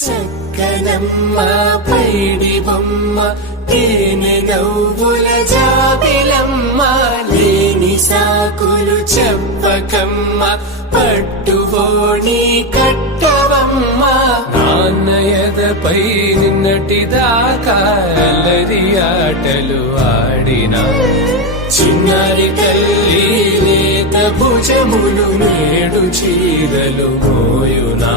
చక్కనమ్మ పైడి బొమ్మ తేనె నవ్వుల జాబిలమ్మ లేని సాకులు చెప్పకమ్మ పట్టువోణి కట్టవమ్మ నాన్నయదపై నిన్నటిదాకా అల్లరి ఆటలు ఆడినా చిన్నారి తల్లి లేత భుజములు నేడు చీరలు మోయునా